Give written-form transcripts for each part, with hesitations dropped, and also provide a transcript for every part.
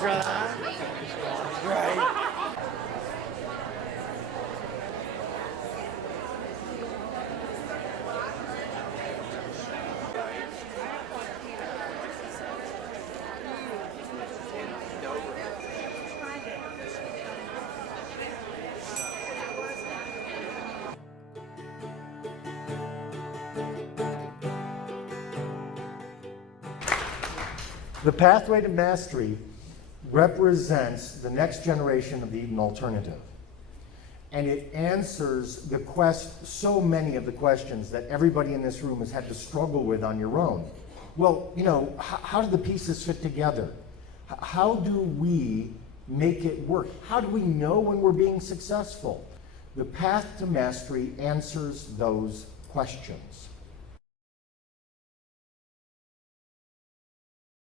for that. Right. The pathway to mastery represents the next generation of the Eden alternative. And it answers so many of the questions that everybody in this room has had to struggle with on your own. Well, you know, how do the pieces fit together? How do we make it work? How do we know when we're being successful? The path to mastery answers those questions.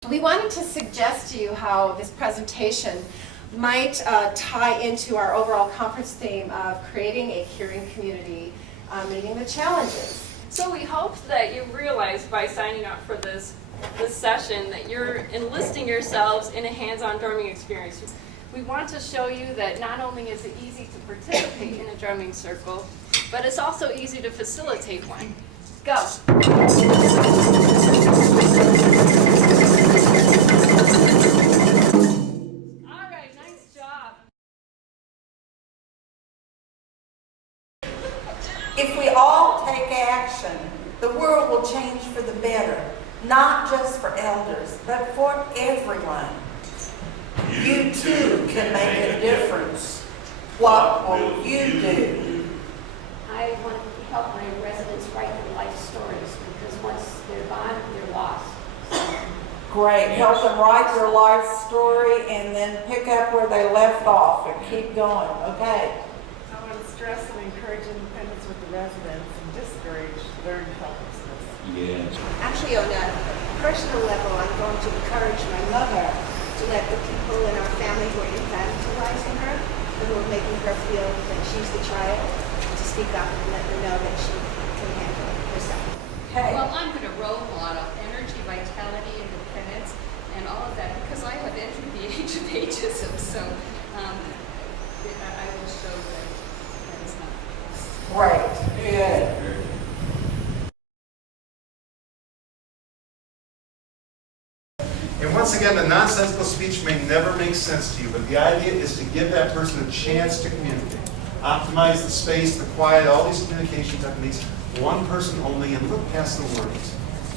We wanted to suggest to you how this presentation might tie into our overall conference theme of creating a caring community, meeting the challenges. So we hope that you realize by signing up for this session that you're enlisting yourselves in a hands-on drumming experience. We want to show you that not only is it easy to participate in a drumming circle, but it's also easy to facilitate one. Go. If we all take action, the world will change for the better, not just for elders, but for everyone. You too can make a difference. What will you do? I want to help my residents write their life stories because once they're gone, they're lost. Great. Help them write their life story and then pick up where they left off and keep going. Okay. I want to stress and encourage independence with the residents and discourage learned helplessness. Yes. Actually, on a personal level, I'm going to encourage my mother to let the people in our family who are infantilizing her, who are making her feel that she's the child, to speak up and let her know that she can handle it herself. Okay. Well, I'm going to role model energy, vitality, independence, and all of that because I have entered the age of ageism. So I will show that is not. Great. Good. And once again, the nonsensical speech may never make sense to you, but the idea is to give that person a chance to communicate. Optimize the space, the quiet, all these communication techniques, one person only, and look past the words.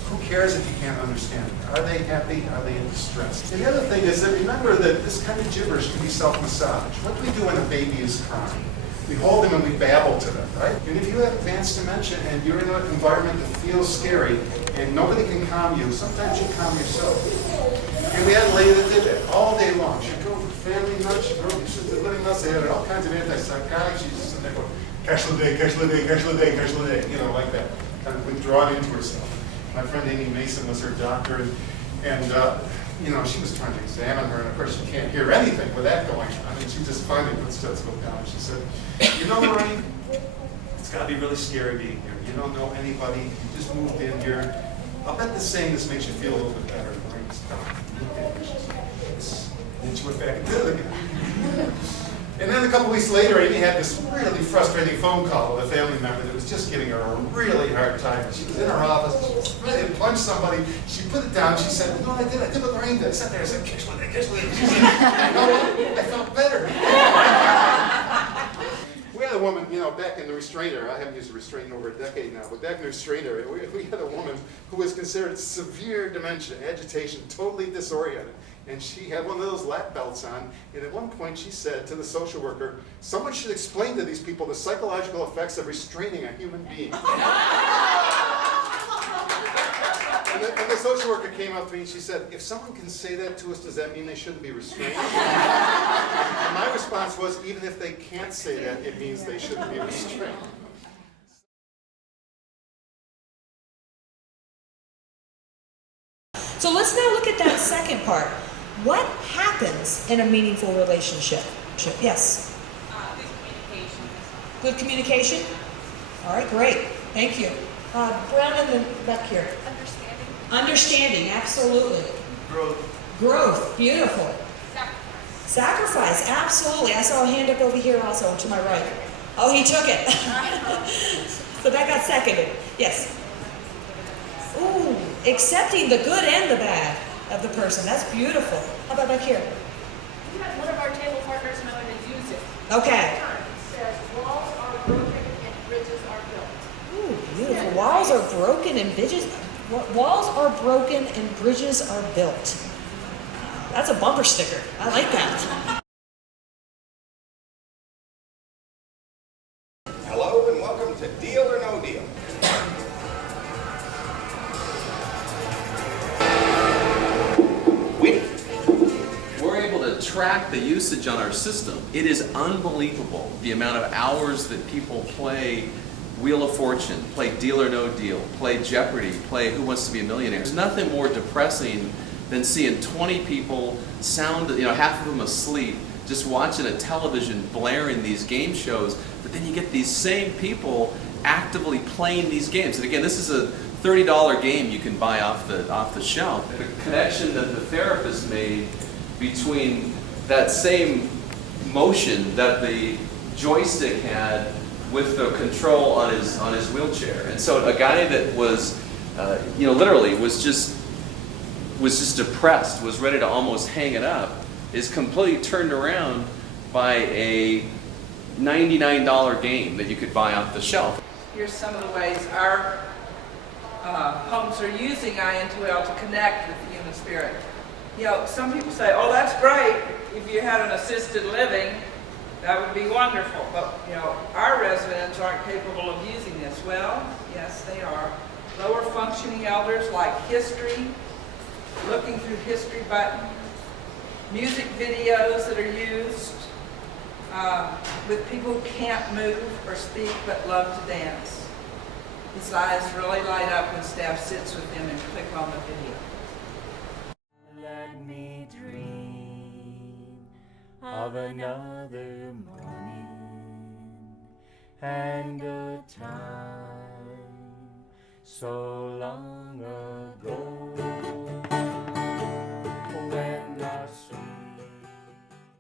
Who cares if you can't understand it? Are they happy? Are they in distress? And the other thing is that remember that this kind of gibberish can be self-massage. What do we do when a baby is crying? We hold them and we babble to them, right? And if you have advanced dementia and you're in an environment that feels scary and nobody can calm you, sometimes you calm yourself. And we had a lady that did that all day long. She drove for family nuts, she drove assisted living nuts, they had all kinds of antipsychotics. She just sitting there going, cash le day, cash le day, cash le day, cash le day, you know, like that. Kind of withdrawn into herself. My friend Amy Mason was her doctor, and you know, she was trying to examine her, and of course she can't hear anything with that going on. I mean, she just finally put stethoscope down, and she said, you know, Lorraine, it's got to be really scary being here. You don't know anybody, you just moved in here. I'll bet this saying this makes you feel a little bit better. Lorraine's and she went back and did it again. And then a couple weeks later, Amy had this really frustrating phone call with a family member that was just giving her a really hard time. She was in her office, she was ready to punch somebody. She put it down, she said, you know what I did? I did what Lorraine did. I sat there, I said, cash le day, cash le day. She said, you know what? I felt better. We had a woman, you know, back in the restrainer. I haven't used a restraint in over a decade now, but back in the restrainer, we had a woman who was considered severe dementia, agitation, totally disoriented. And she had one of those lap belts on, and at one point she said to the social worker, someone should explain to these people the psychological effects of restraining a human being. And the social worker came up to me and she said, if someone can say that to us, does that mean they shouldn't be restrained? And my response was, even if they can't say that, it means they shouldn't be restrained. So let's now look at that second part. What happens in a meaningful relationship? Yes? Good communication. Good communication? All right, great. Thank you. Brown in the back here. Understanding. Understanding, absolutely. Growth. Growth, beautiful. Sacrifice. Sacrifice, absolutely. I saw a hand up over here also to my right. Oh, he took it. So that got seconded. Yes. Ooh, accepting the good and the bad of the person. That's beautiful. How about back here? We had one of our table partners know how to use it. Okay. It says walls are broken and bridges are built. Ooh, beautiful. Walls are broken and bridges are built. That's a bumper sticker. I like that. Hello and welcome to Deal or No Deal. We're able to track the usage on our system. It is unbelievable the amount of hours that people play Wheel of Fortune, play Deal or No Deal, play Jeopardy, play Who Wants to Be a Millionaire. There's nothing more depressing than seeing 20 people half of them asleep, just watching a television blaring these game shows, but then you get these same people actively playing these games. And again, this is a $30 game you can buy off the shelf. The connection that the therapist made between that same motion that the joystick had with the control on his wheelchair. And so a guy that was, literally was just depressed, was ready to almost hang it up, is completely turned around by a $99 game that you could buy off the shelf. Here's some of the ways our homes are using IN2L to connect with the human spirit. Some people say, oh, that's great. If you had an assisted living, that would be wonderful. But, our residents aren't capable of using this. Well, yes, they are. Lower functioning elders like history, looking through history button, music videos that are used with people who can't move or speak but love to dance. His eyes really light up when staff sits with him and click on the video. Let me dream of another morning and a time so long ago.